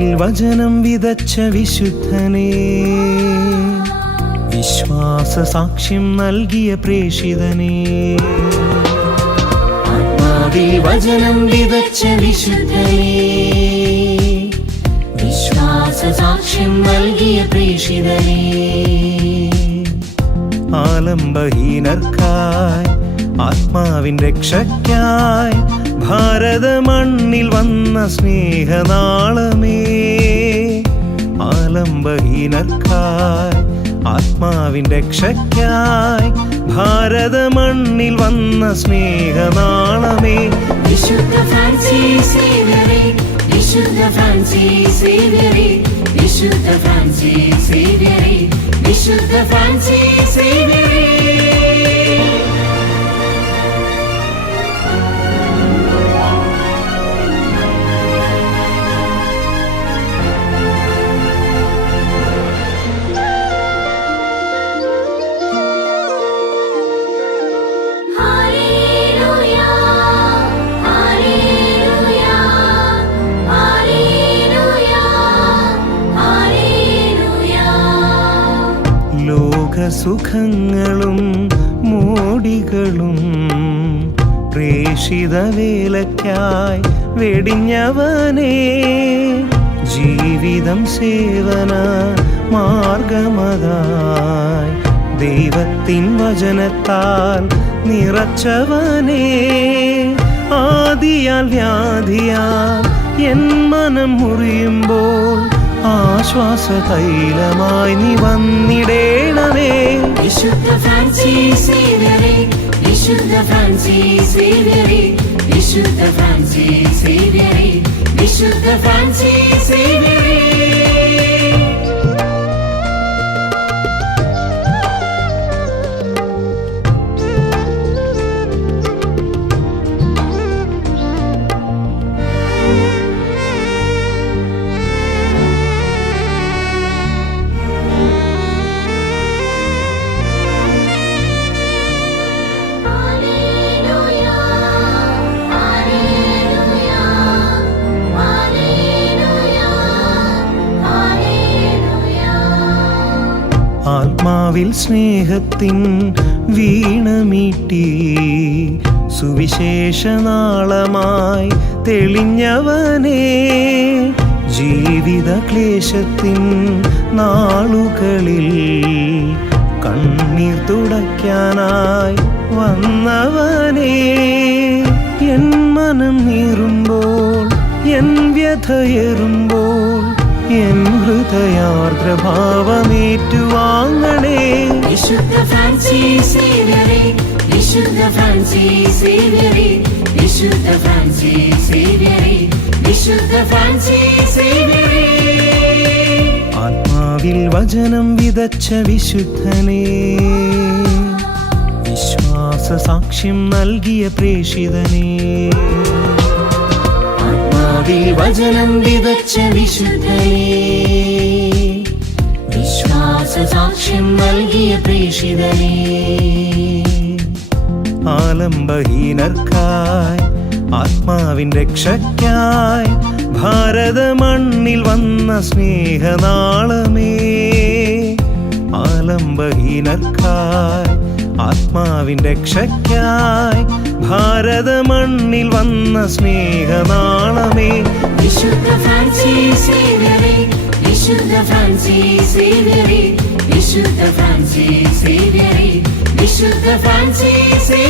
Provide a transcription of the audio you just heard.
വചനം വിതച്ച വിശുദ്ധനേ. വിശ്വാസ സാക്ഷ്യം നൽകിയ പ്രേഷിതനേ ആത്മാവിൽ വചനം വിതച്ച വിശുദ്ധനേ. വിശ്വാസ സാക്ഷ്യം നൽകിയ പ്രേഷിതനേ ആലംബഹീനർക്കായി ആത്മാവിൻ രക്ഷയ്ക്കായി ഭാരത മണ്ണിൽ വന്ന സ്നേഹനാളമേ. ആലംബഹീനർക്കായി ആത്മാവിൻ രക്ഷയ്ക്കായി ഭാരത മണ്ണിൽ വന്ന സ്നേഹനാളമേ. വിശുദ്ധ ഫ്രാൻസിസ് വിശുദ്ധ ഫ്രാൻസിസ് വിശുദ്ധ ഫ്രാൻസിസ് വിശുദ്ധ ഫ്രാൻസിസ് ലോകസുഖങ്ങളും മോടികളും പ്രേഷിത വേലയ്ക്കായി വെടിഞ്ഞവനേ ജീവിതം സേവന മാർഗമതായി ദൈവത്തിൻ വചനത്താൽ നിറച്ചവനേ ആദിയാൽ വ്യാധിയാൽ എൻ മനം മുറിയുമ്പോൾ ആശ്വാസ തൈലമായി നീ വന്നിടേണമേ വിശുദ്ധ ഫ്രാൻസിസ് സേവ്യറേ വിശുദ്ധ ഫ്രാൻസിസ് സേവ്യറേ വിശുദ്ധ ഫ്രാൻസിസ് സേവ്യറേ വിശുദ്ധ ഫ്രാൻസിസ് ആത്മാവിൽ സ്നേഹത്തിൻ വീണമീട്ടി. സുവിശേഷനാളമായി തെളിഞ്ഞവനേ ജീവിത ക്ലേശത്തിൻ നാളുകളിൽ കണ്ണീർ തുടയ്ക്കാനായി വന്നവനേ. എൻ മനം നീറുമ്പോൾ എൻ വ്യഥയേറുമ്പോൾ എൻ ഹൃദയാർദ്രഭാവമേറ്റുവാങ്ങണേ വിശുദ്ധ ഫ്രാൻസീസ് വിശുദ്ധ ഫ്രാൻസിസ് വിശുദ്ധ ഫ്രാൻസിസ് വിശുദ്ധ ഫ്രാൻസിസ് ആത്മാവിൽ വചനം വിതച്ച വിശുദ്ധനേ. വിശ്വാസ സാക്ഷ്യം നൽകിയ പ്രേഷിതനേ ആത്മാവിൽ വചനം വിതച്ച വിശുദ്ധനേ. വിശ്വാസ സാക്ഷ്യം നൽകിയ പ്രേഷിതനേ ആലംബഹീനർക്കായി ആത്മാവിൻ രക്ഷയ്ക്കായി ഭാരത മണ്ണിൽ വന്ന സ്നേഹനാളമേ. ആലംബഹീനർക്കായി ആത്മാവിൻ രക്ഷയ്ക്കായി ഭാരത മണ്ണിൽ വന്ന സ്നേഹനാളമേ വിശുദ്ധ ഫ്രാൻസിസ് വിശുദ്ധ ഫ്രാൻസിസ് വിശുദ്ധ ഫ്രാൻസിസ് വിശുദ്ധ ഫ്രാൻസിസ്